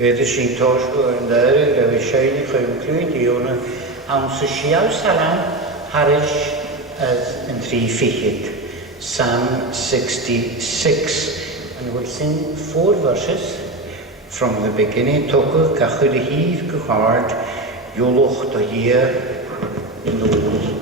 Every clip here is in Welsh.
Hyd sy'n tos yn dder, y wysiau ni chymclwyd i hwnnw, am sy'n siaw salam harish yn 3 ffihyd, Psalm 66, and we'll sing 4 verses from the beginning. Tocach gachyd y hir gychard, iolwch do hir yn ôl.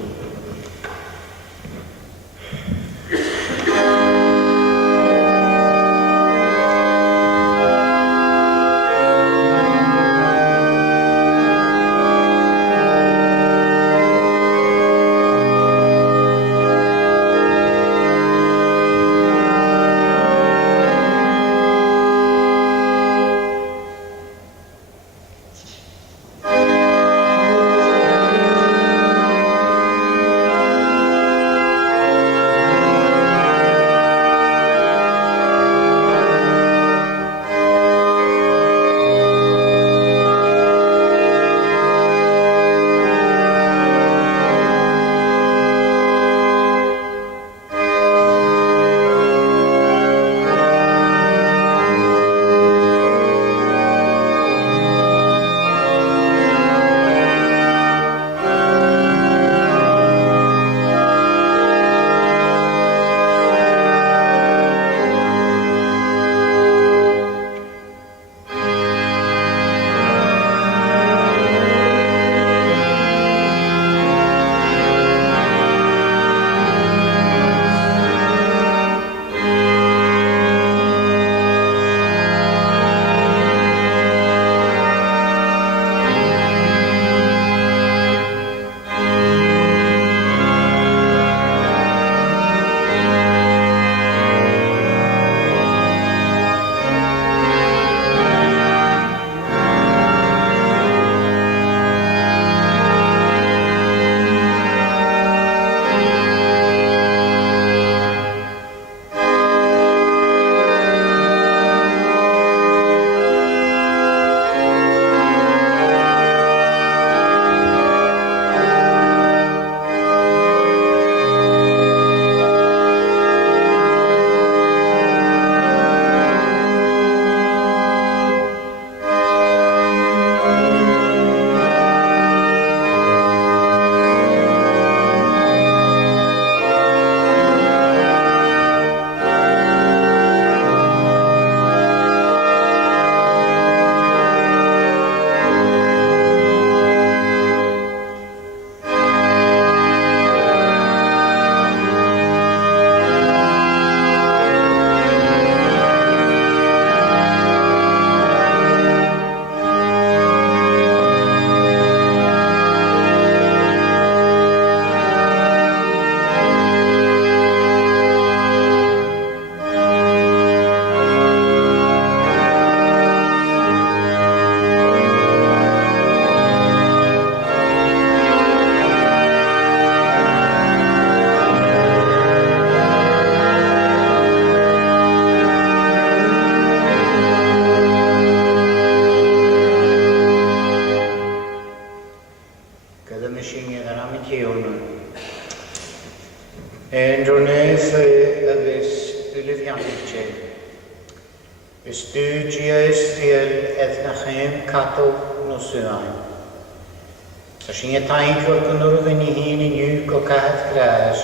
Sy'n taen cwr gwnnw'r fyny hun yn yw go caeth gras,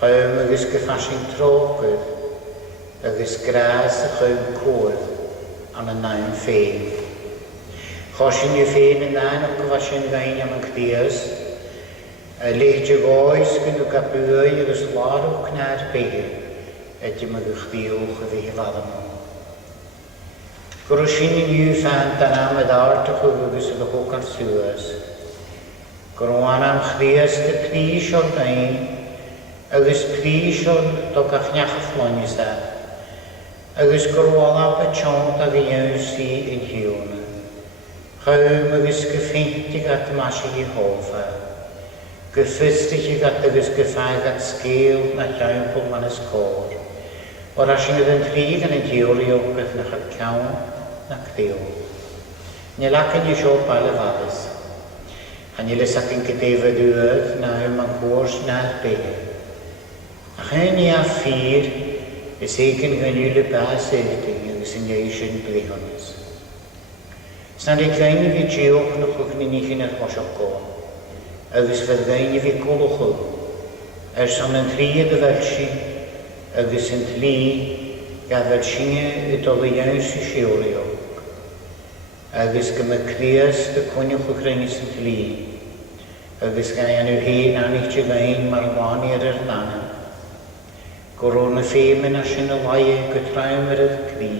chawm agos gyffasyn trogydd, agos gras y chawm cwrdd an y nain ffein. Chosyn yw ffein yn nain o gyfasyn gain am yn cdias, leich dy goes gynnw gabwy agos lar o cna'r beir, ydym ag ychdiwch y fi hefadam. Gwrwysyn yn yw ffant an am y ddart o chwgwgys y bach ar sŵas. Gwrwan am chdias dy pris o'r dain, agos pris o'r dogach fflonis da, agos gwrwala pa chont ag iawn si yn hiwn. Chawm agos gyffeintig at masi i hofa, gyffystig i gat agos gyffag at sgil na llawn pob man ysgôr, o'r asyn ydyn trig yn y diwr i ogeth na chad cawn na cdiw. Nilak yn i sio bael y faddys. Hanile sakin gedeva duad na man koers na bege. Ach ni a 4 is eken ganule baas 17 is in jeishin blehonis. Sna ri gaini vi geoch na chwch ni nichin at mosach go. Agus fydd gaini vi golwchw. Son yn tri y dyfelsi, agus yn tli gafel singe y dole iawn sy'n siolio. Agus gyma crias dy cwniwch o grengis yn tli. Agus gan anw hen anig ti gain marwani ar yr nana. Goron y ffemen a sy'n y laie gytraim ar y cri.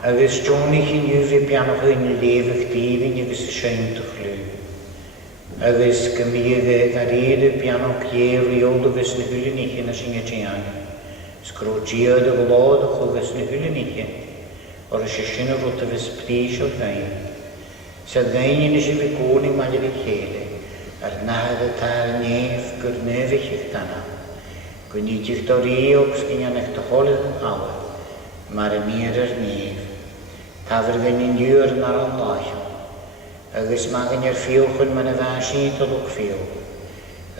Agus Johnny chi'n yw fi bianoch yn y lefych difyn agus y sy'n dychlw. Agus gymig ar eir y bianoch ie riol agus na hwylyn i'ch yn y sy'n gyda'n. Sgro diod y glod o'ch agus na hwylyn i'ch yn. O'r sy'n y rwt y fys pris o gain. Sa'n gain yn ysgrifennu fi gôn i mael i chele. Ar nahad y tar nef gyrnef i'ch i'ch dana. Gwni dich dori o'ch sgyn yn eich dycholydd yn awyr. Mae'r mir ar nef. Tafyr gan i'n diwr na'r o'n lachio. Agus mae gan i'r ffiwch yn ma'n y fasi i tolwg ffiwch.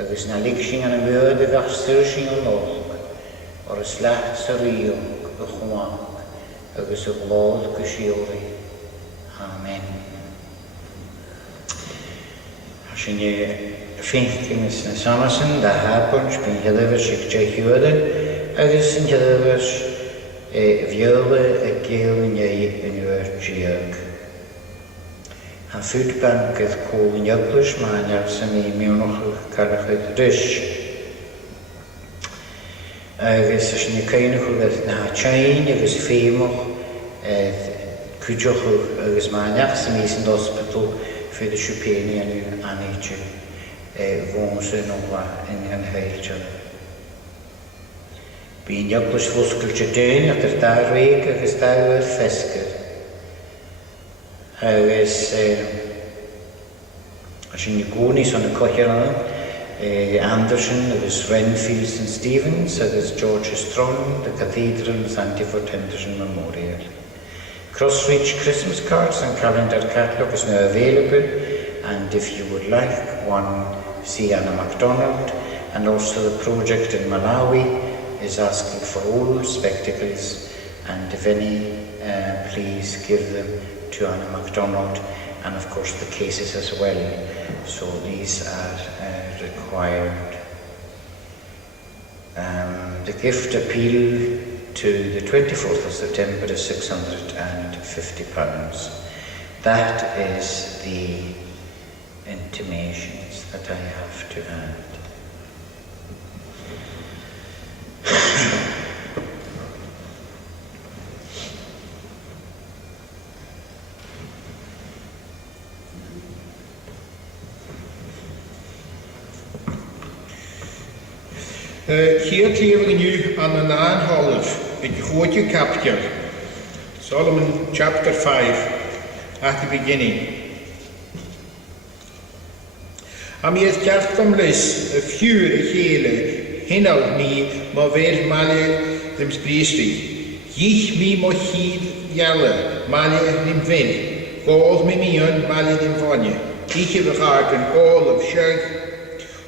Agus na lig sy'n gan y mwyd y gastr sy'n o lolg. O'r slacht sy'n riog y chwag. Agus y glod gysiori. Amen. Sy'n i ffeintigys na Samasyn, da harbwns, by'n hyddefers i'ch jaich ywydyn, agus sy'n hyddefers fiole y gael yn ei yn yw'r diog. A ffwdbank ydd cwl yn yglis ma'n ar sy'n ei mewn o'ch carach ydd rys. Agus sy'n i cainach o gyda na chain, agus ffeimoch, cwydioch agus ma'n ach sy'n ei sy'n hospital, fydd y siwpeni yn yw'n aneidio fons yn ola yn yn heildio. By'n yglis fwsgol dyn ac yr dar reg agus dar yr ffesgyr. Agus sy'n i gwni son y cocher yna Anderson agus Renfield and Stevens agus George Strong, the Cathedral Santiford Henderson Memorial. Crossreach Christmas cards and calendar catalogue is now available, and if you would like one, see Anna MacDonald, and also the project in Malawi is asking for old spectacles, and if any, please give them to Anna MacDonald, and of course the cases as well, so these are required. The gift appeal to the 24th of September is £650. That is the intimations that I have to add. Hier kleven we nu aan een aanhalf, het grote kapje. Solomon chapter 5, at the beginning. Am je het kertom les, een vuur, een gele, hinhoud me, maar weer malle dem spriestri. Jich me mo hier jelle, malle dem wind. Gold me mion, malle dem vonje. Ich heb gehaarden, olaf, scherg,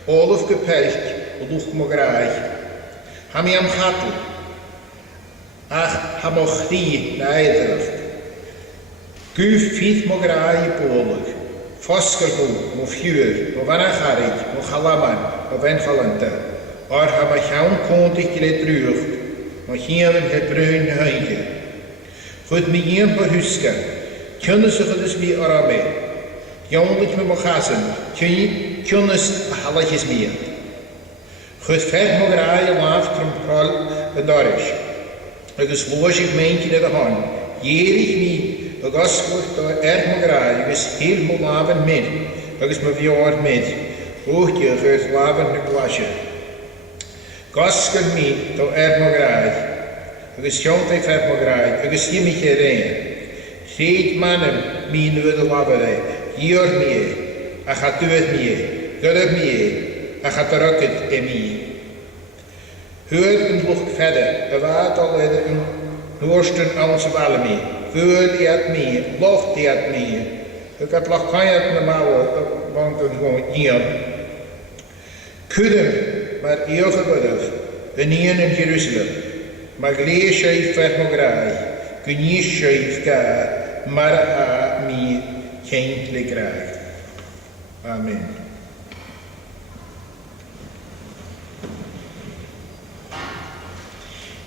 olaf gepelcht. Luch mo graag. Ham I am gattel. Ach, ham o chdi na eidracht. Guf fieth mo graag bolig. Foskerbo, mo fjuur, mo vanacharig, mo chalaman, mo venchalanta. Or ham a chaun kontig gile drucht. Mo chieven he bruin huige. Goed me ien per huska. Kjunnes is mi arame. Jonlich me mo chasen. Kjunnes halachis mi. Goed vet mo graag laaf trum hol en dorish. Agus loos ik meentje naar de hand. Jerig mi, agus goed door mo graag, agus heel mo laven met, agus me vior met. Hoogje agus laven de glasje. Gasken mi door mo graag. Agus jonte vet mo graag, agus hier mi gereen. Geet mannen mi nu de laverij. Hier mi, a gaat duet mi, gulp mi. A gaat er ook het emi. Heur een lucht verder, er waard al een noorsten onze wallen mee. Vuur die het meer, loft die het meer. Ik had nog geen normaal, want het gewoon hier. Kudem, maar eergewillig, een hier in Jeruzalem. Maar glees je vet nog graag, genies je ga, mar a mi ceint le graag. Amen.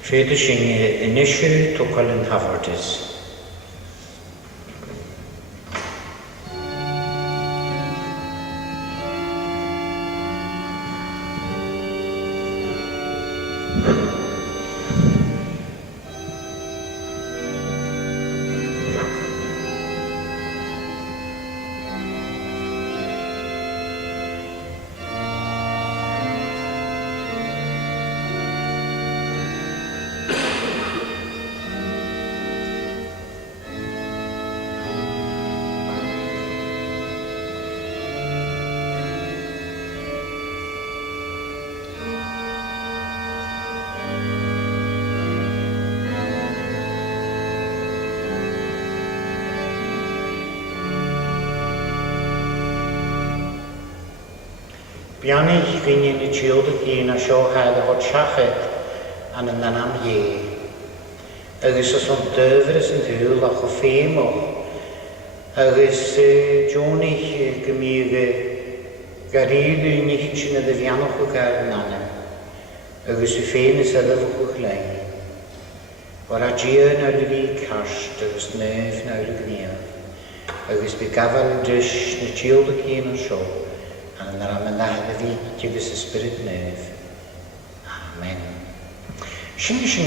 Féidir sin inisiú tócail an hafartas. Bianna gine na tíolda gine seo heile hod seacha an an am dhé. Agus as an döfr as an dhúil a go féimoch. Agus Johnny gymíge garílu nicht sin a bhianach go gar nana. Agus féin is a lefach go glein. War a dia na lí cast agus neuf na gníamh. Agus be gafal dus na tíolda gine seo. And there am an give us a spirit nerve. Amen. Shin as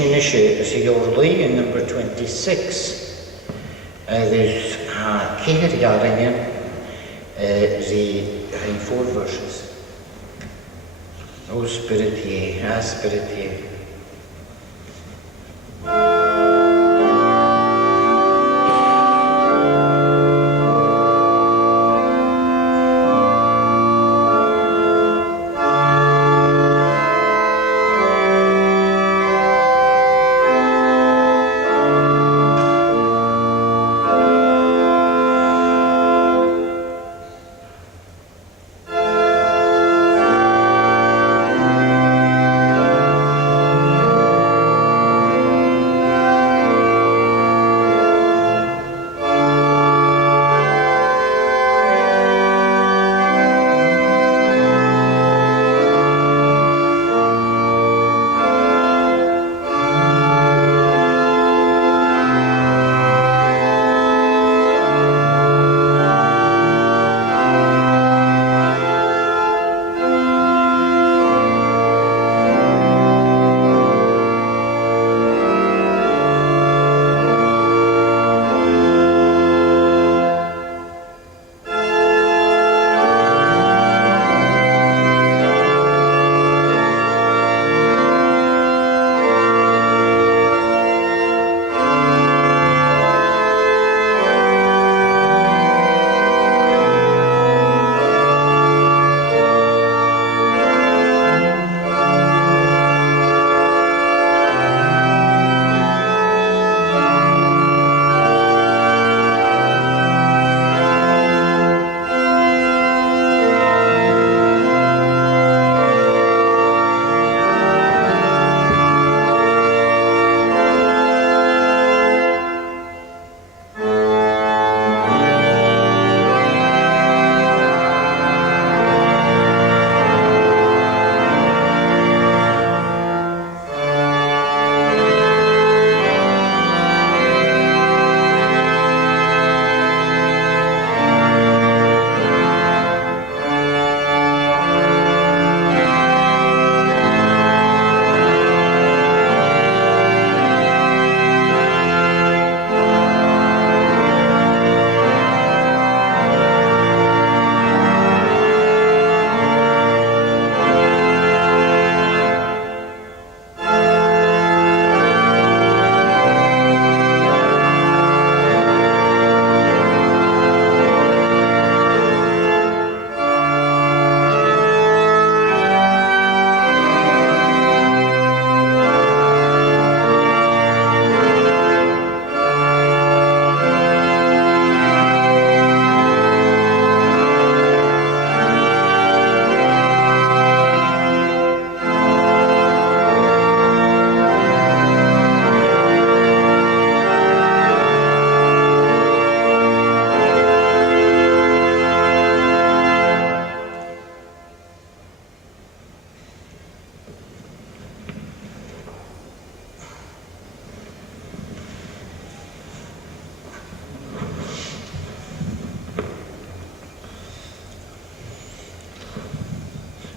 you in number 26. There's Keir Yaringen, the 4 verses. O spirit ye, spirit ye.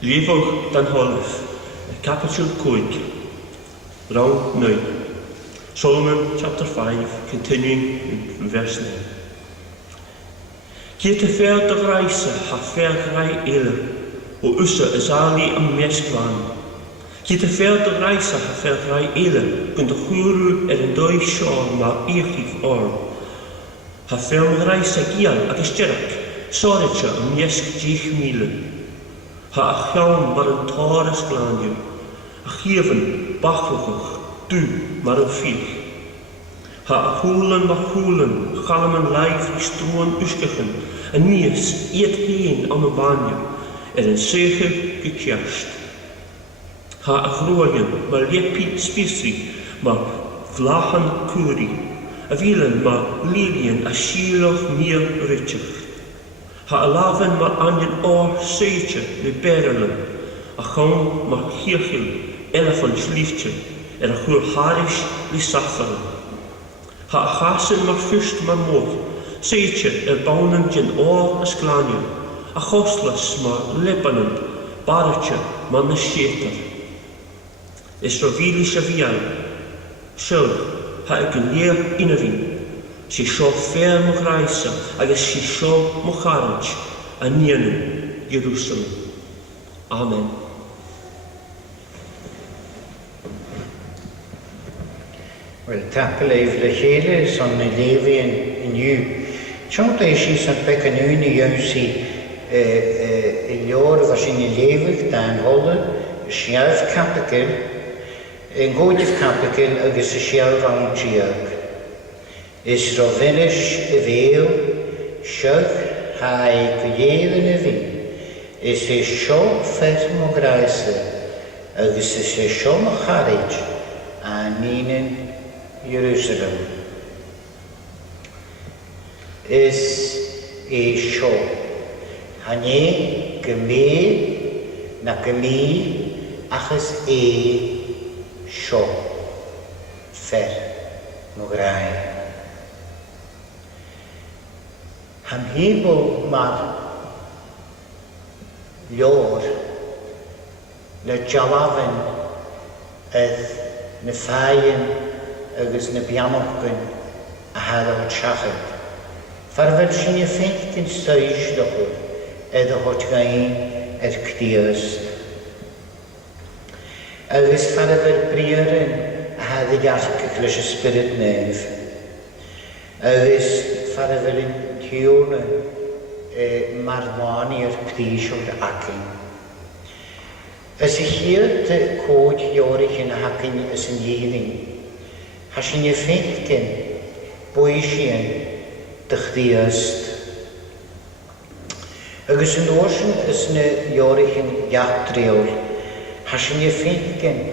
Lefoch dan Hollis, capital 5, round 9. Solomon chapter 5, continuing in verse 9. Kiet ver de reise ha vergrei ele, o usse is ali am mesklaan. Kiet ver de reise ha vergrei ele, kun de guru een doi shaw ma irgif or. Ha ferm reise gian agus sterk, soritje am mesk 10 mile. Ha a chaun mar een tares glaanju, a chieven bachlochig, du mar een 4. Ha a húlan mar húlan, chalaman laif I stroon uskichen, en nies eet heen am een banju, een sege gekjerst. Ha a groeien mar lepi spisri, maar vlachen kuri, a wielen maar lilien a shiloch meer ritjig. Ha a laven maar anjen oor seitje met berelen, a gaun maar kirchil, elefants liefje, en a goer harish li safaren. Ha a chasen maar fust maar moord, seitje bounen jen oor as glanje, a choslas maar lebanon, barretje maar na sheter. Is rovili shavian, shul, ha ik een leer inavin. Si sho fer mo graisa, agus si sho mo charaj, a nienu, Jerusalem. Amen. Wel, tappel even de hele, son ne lewe in ju. Tjont is is een pek en u nie juist in jaren was in je leven, dan holle, schuif kapikel, een goede kapikel, agus een schuif randje ook. Is rovenish veel, schuif hij kujelen vin. Is hij zo ver mo graise, agus is hij zo mo charij, aan in Jerusalem. Is hij zo. Hanye gemee na gemee achas zo ver mo graai. Ham hebel maar joor le jalaven ne feien agus ne biamokun a hada hot shachet. Farvel sin je fink in stuish dochur de hot gain ktiers. Agus farvel prieren a hada jarke klische spirit neef. Agus farvel in Tione marwanier ptishoor akin. As ik hier de code jorig in hakin is een jeding. Has je je vinken, boeisjen, de gdiest. Agus een oorsen is een jorig in jachtriol. Has je vinken,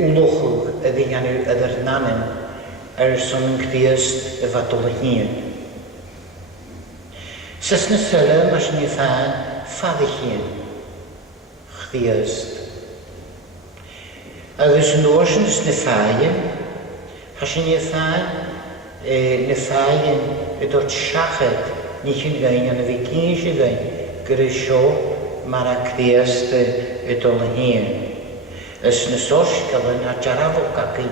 ulochel, die gaan u er nannen. Zo'n gdiest wat dolhien. Zes ne zullen, maar je van vaderhien. Gdiest. Agus een oorsen is ne faaien. Has je van ne faaien door schachet niet in gaan en we kiezen gaan. Grisho maar gdiest dolhien. Is ne soskelen na jaravokaki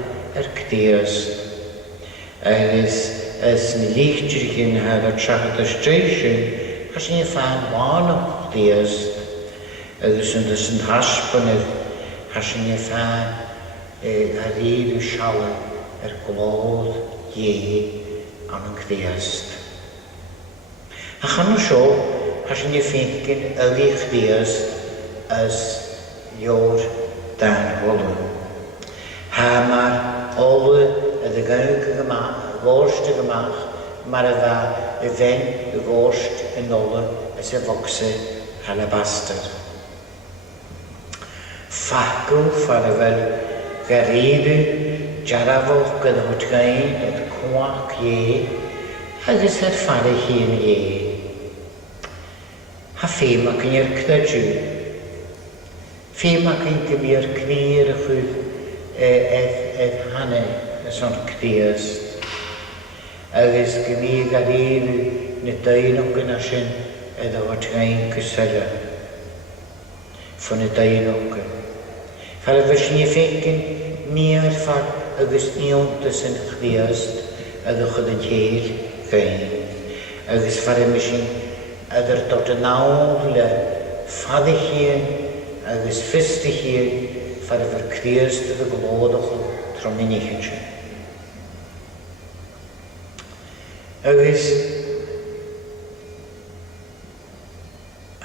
gdiest. As een lichtje in haar schachet station, has je van wanneer gdiest. Dus een haspen, has je van haridu schallen gloed je aan een gdiest. Ha gaan we zo, has je vinken gdiest as joor dan willen. Ha maar alle de geuke gemaakt, worsten gemaakt, maar er was de worst en alle as een wokse alabaster. Fakkel voor wel gereden, jaravok en het gein, het kwak je, agus het vader heen je. Ha fema kan je knutje. Fema kan je meer knieren goed, het hanne zo'n kniest. Agus gemee gereden, net tuin ook in asjen, het wordt geen kusselen. van y dailwg. Far y fysyn i ffegin ni'r far agos niwntas yn chdiast ydych yn hir gain. Agos far y mysyn ydych dod yn awfle ffaddich hyn agos fystych hyn far y fyr criast ydych glodach trom i nichyn sy'n. Agos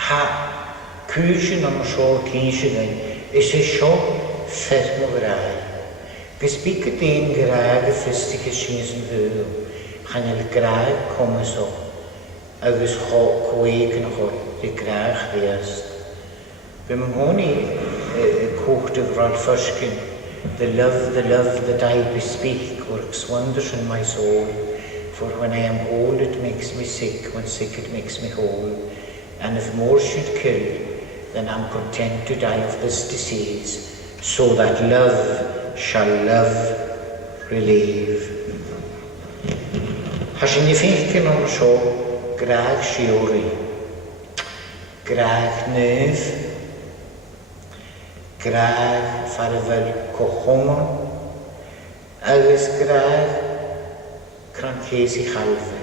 ha cwysyn am y sio cysyn ein is y sio fferm o grai. Gys byg y dyn graag y fystych y sy'n yn ddwyl. Chan el graag comas o. Agos chweig yn chwr, di graag ddiast. Fy mwyn i cwch dy grad fysgyn. The love that I bespeak works wonders in my soul. For when I am whole it makes me sick, when sick it makes me whole. And if more should kill, then I'm content to die of this disease, so that love shall love relieve. Hasyn i ffeicyn o'n sio, graag siori, graag nef, graag farfel cochomon, agos graag cranches i chalfe.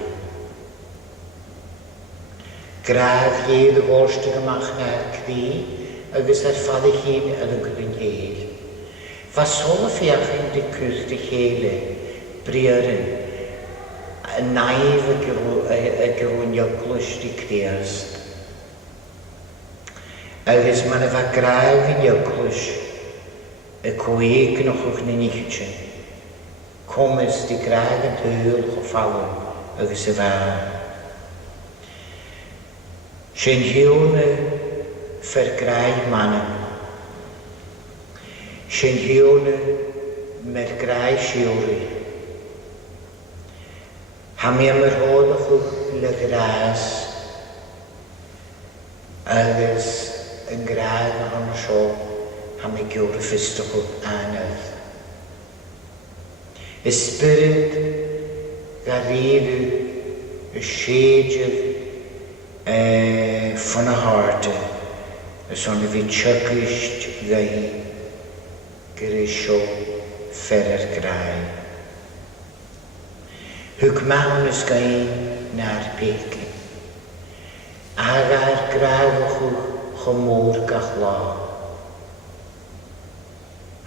Graag hedd y gorstag ymach na'r cdi, agos ffaddich hyn yn y gwyn hel. Fa sol y ffiachyn dy cwrt y hele, briarin, y naif y gyrwn ioglwys di cdiast. Agos ma'n fa graag yn ioglwys, y cweig yn ochrwch na nichyn. Comes di graag yn hwyl chofalwn, agos y fa. Sy'n hiwne vergraag mannen. Sy'n hiwne mer graag siwri. Ham i am yr hodach o le gras agos yn graag na hon o sio ham i gyr y ffistach o anodd. Y spirit garidu y siedr van een harte, zo'n wie tjukist gai, gerisho verder kraai. Huk maunus gai naar peken, agar graag gemoor kachla.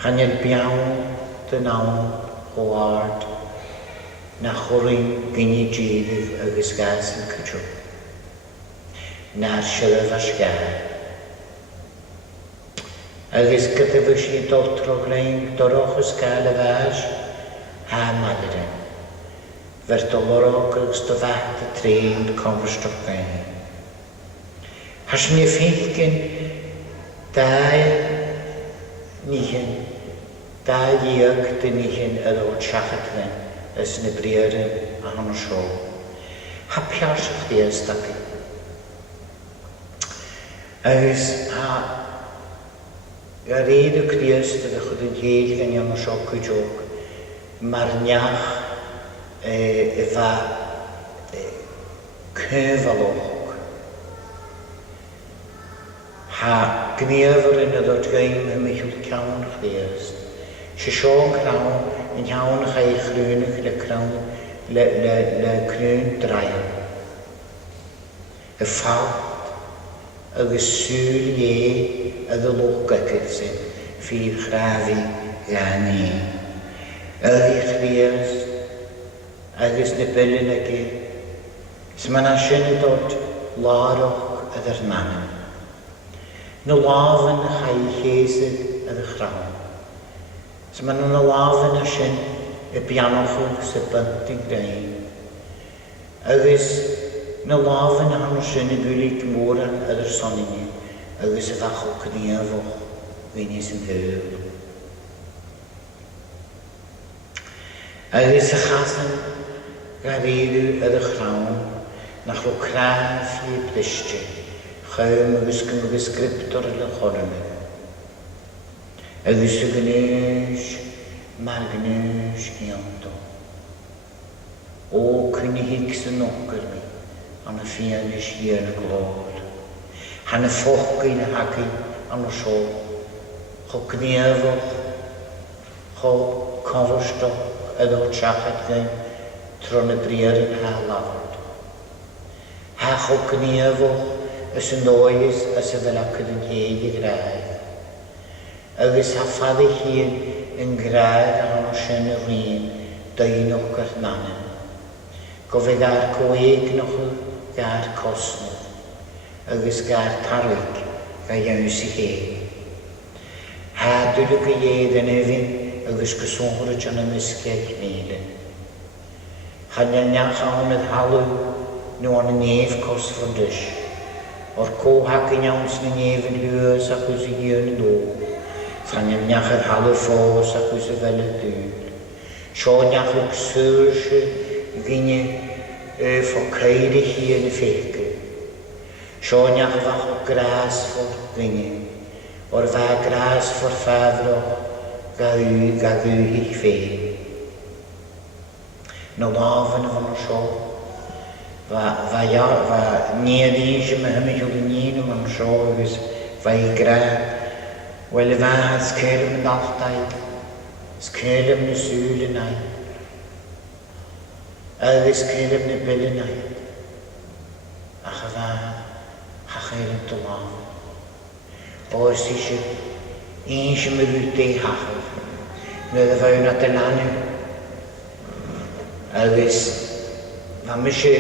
Gaan je biawn de naam hoard, na choring gynnu jedig agos gas yn cydro. Na'r siarad asgar. Agos gyda fy si dotro grein doroch ysgael y fas, ha maderen. Fer dolorog agos do fath y trin confrstog gain. Has ni ffeithgyn dau nichen, dau iag dy nichen y ddod siachat ddyn, ys yn y briarin a hon o sio. Ha piarsach di ystag. Agos ar eid y criast ydych chyd yn hel gan iawn o sioc y jog, mae'r niach fa cyfalog. Ha gniafr yn y ddod gaim y michwl cawn chdiast. Si sio'n crawn yn iawn chai chrwynig le crawn le crwn draen. Y ffawt agos sŵl ie y ddolwg agos sy'n ffyr chrafi gan i. Ydi chdiast agos na bylyn agi. Sma'n asyn y dod larwch ydy'r manen. Na lafan y chai chesed ydy chrawn. Sma'n na lafan asyn y bianochwch sy'n bynt yn grein. Agos na lafan a hanno sy'n y gwylig môran ydy'r sonini, agos y fachol cniafoch fynis yn hyl. Agos y chasan gareidw ydy'r chrawn, nach lo craf i blistio, chawm agos gymagos gryptor ydy'r chorne. Agos y gynys, mar gynys ianto. O cynnig sy'n ogr mi. An y fianis i'r glor. Han y ffoch gyn y hagi an o sio, cho gniafwch, cho confwrstoch ydw trachad gyn tron y briar yn ha lafod. Ha cho gniafwch ys yn oes ys y fel ac yn hyd I graig. Agus ha ffaddi hun yn graig an o sy'n y rhin dyn o'ch gyrnanen. Gofyd ar goeg noch gair cosnod, agus gair tarwig ga iaws I hyn. Ha dwylwg I ied yn efyn, agus gysonhwr y john ymysgeg meilyn. Chanyanach a hwnnw halw nhw an y nef cos ffondys. O'r co hag yn iawn sy'n nef yn hwys ac wys I gyn yn dod. Chanyanach yr halw ffos ac wys y fel y dŵl. Sionach yw'r sŵrsy gynnu for cael I hi yn y ffeicr. Sionach fach o gras for gynnu. O'r fa gras for ffafro ga ddu I fe. Na lafan y fan o sio. Fa niad eich yma hymig o gynny'n yma o sio agos fa I gra. Wel y fa sgyrm yn altaid. Sgyrm yn sŵl yn ai. Agos sgyrm yn bil yn ai. Ach y fa hachel yn dy lafan. Oes eisiau eisiau mynd rwyd ei hachel. Nid y fawn at y lanu. Agos fa mysio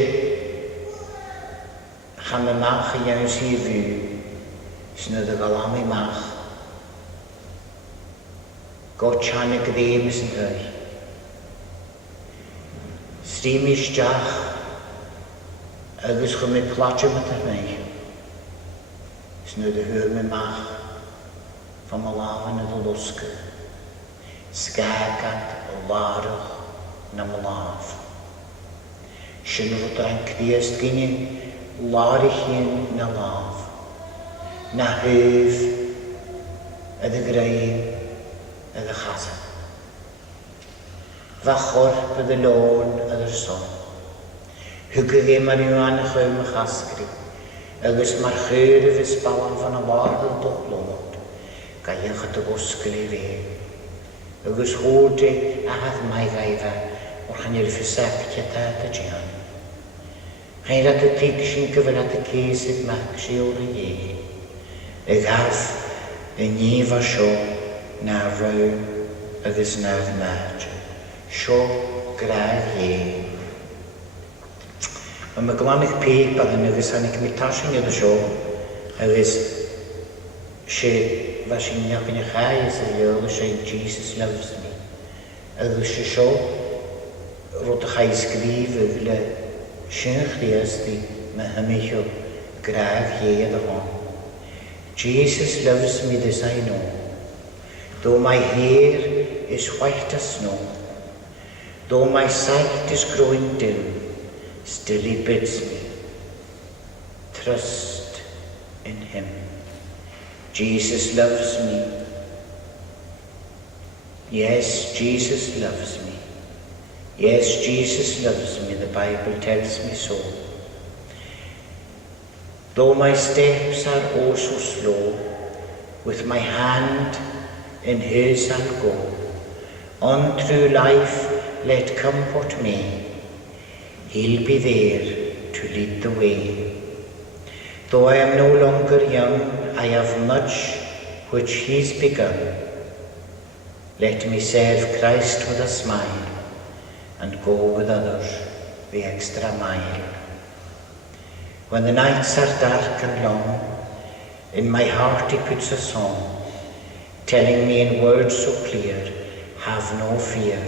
cham y mach I iawn sy'n I fyw. Sy'n oedd y gael am I mach. God chan y gdym ys yn hwy. Strym I stiach. Agos chwm I platio mat ar mei. Sy'n oedd y hwyr me mach. Fa ma lafan y ddolosga. Sgagad o larwch na ma laf. Sy'n rwyd a'n criast gynny'n larwch hyn na laf. Na hyf ydw greu ydw chasa. Fa chorp ydw lôn ydw'r son. Hwgyd e mar yw an y chwym y chasgri. Agos mae'r chyr y fys balan fan y wad yn doclod. Ga iach ydw gosgol I fe. Agos hwde a hadd mai gaifa o'r chanel ffysag tiatad y jian. Chael at y tig sy'n gyfel at y cesydd mach sy'n o'r ie. Y gaf y nif a sio na rawn agos na'r mad. Sio graag ie. Mae glan eich peg bad yn agos han eich mitasyn ydw sio agos sy'n fa sy'n niach yn eich chai ys yr iol sy'n Jesus loves me. Agos sy'n sio rwyd y chai sgrif ygla sy'n chdiast I mae hymych o graag ie ydw hon. Jesus loves me, this I know. Though my hair is white as snow, though my sight is growing dim, still He bids me trust in Him. Jesus loves me. Yes, Jesus loves me. Yes, Jesus loves me. The Bible tells me so. Though my steps are oh so slow, with my hand in His I'll go. On through life, let come what may, He'll be there to lead the way. Though I am no longer young, I have much which He's begun. Let me serve Christ with a smile, and go with others the extra mile. When the nights are dark and long, in my heart He puts a song, telling me in words so clear, have no fear,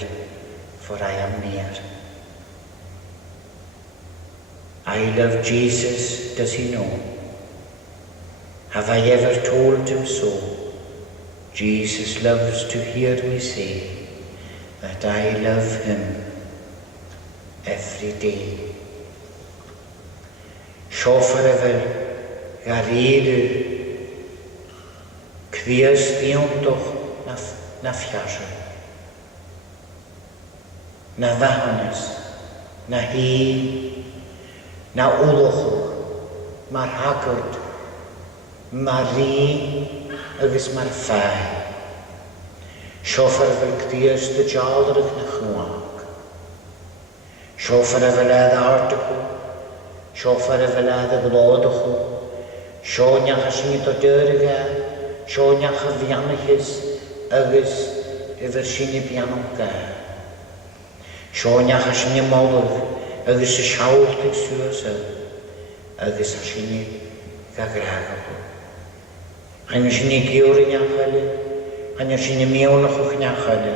for I am near. I love Jesus, does He know? Have I ever told Him so? Jesus loves to hear me say that I love Him every day. Sio forever garedu Crias diontach na fiasha, na vahanas, na hi, na olochog, mar hagod, mar ri, agus mar fai. Siofar fel cdias dy jalrach na chwag. Siofar y fel edd artachw, siofar y fel edd y glodachw, sioniach a sy'n do dyrga, sioniach a fianachus, agus yfyr sy'n y bianwga. Sioniach a sy'n y molwg, agus y siawlt y sŵsa, agus a sy'n y gagragabw. Hanyo sy'n y giwr yn iachale, hanyo sy'n y miwnach o'ch iachale.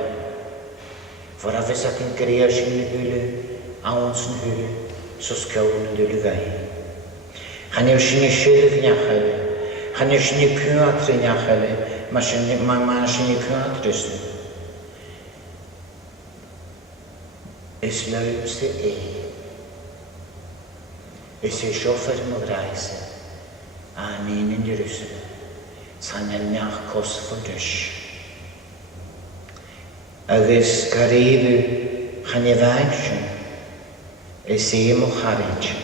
Fora fes ac yn grea sy'n y hwyle, awns yn hwyle, sos cawn yn hwyle gai. Hanyo sy'n y sydd yn iachale, hanyo sy'n y pwatr yn iachale, ma sy'n y pwatr ysyn. Is luimste is chauffeur mag reizen aan een in Jeruzalem. Zijn er niet kost voor dus. Agus Caribu gaan je wijzen. Is hem ook carriage.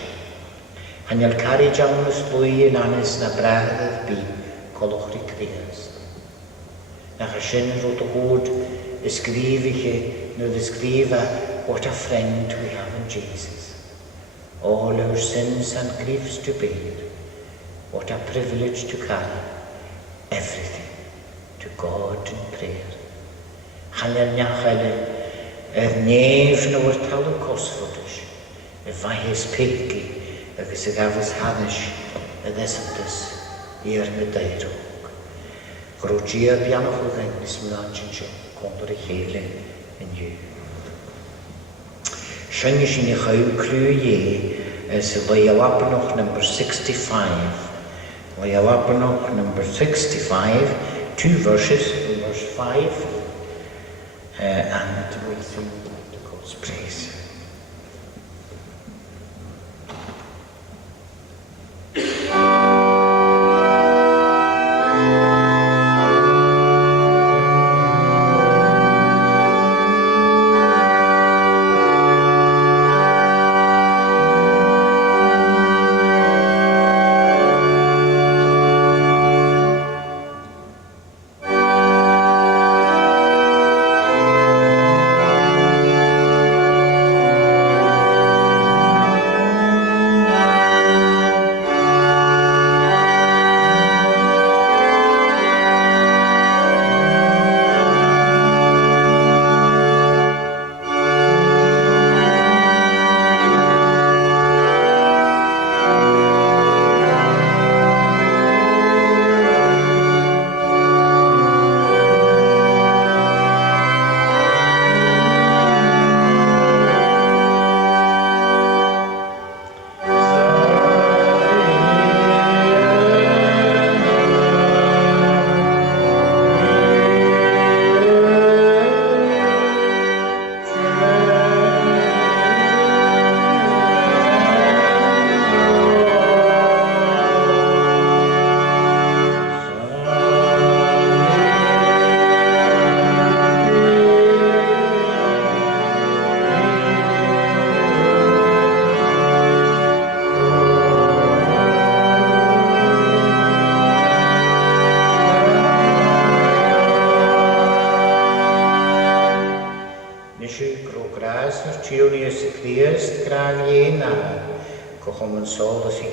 Han je carriage aan ons boeien aan is naar braden bij kologri kreas. Na gezin rot goed is schrijvige nu de schrijven. What a friend we have in Jesus. All our sins and griefs to bear. What a privilege to carry. Everything to God in prayer. Hanel niachale, nef na o'r tal o cosfodus. Fai hys pilgi, agus y gafas hanes, y ddesantys, i'r medairog. Grogia bianach o gynnis mlanchin sy'n condor y chele yn yw. Sian is in gauw kleur is Layalapanoch number 65. Layalapanoch number 65, 2 verses, verse 5, and we sing the God's praise.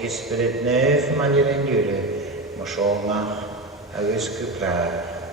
Spirit neuf manier in jullie, maar zo mag, er is gepraat.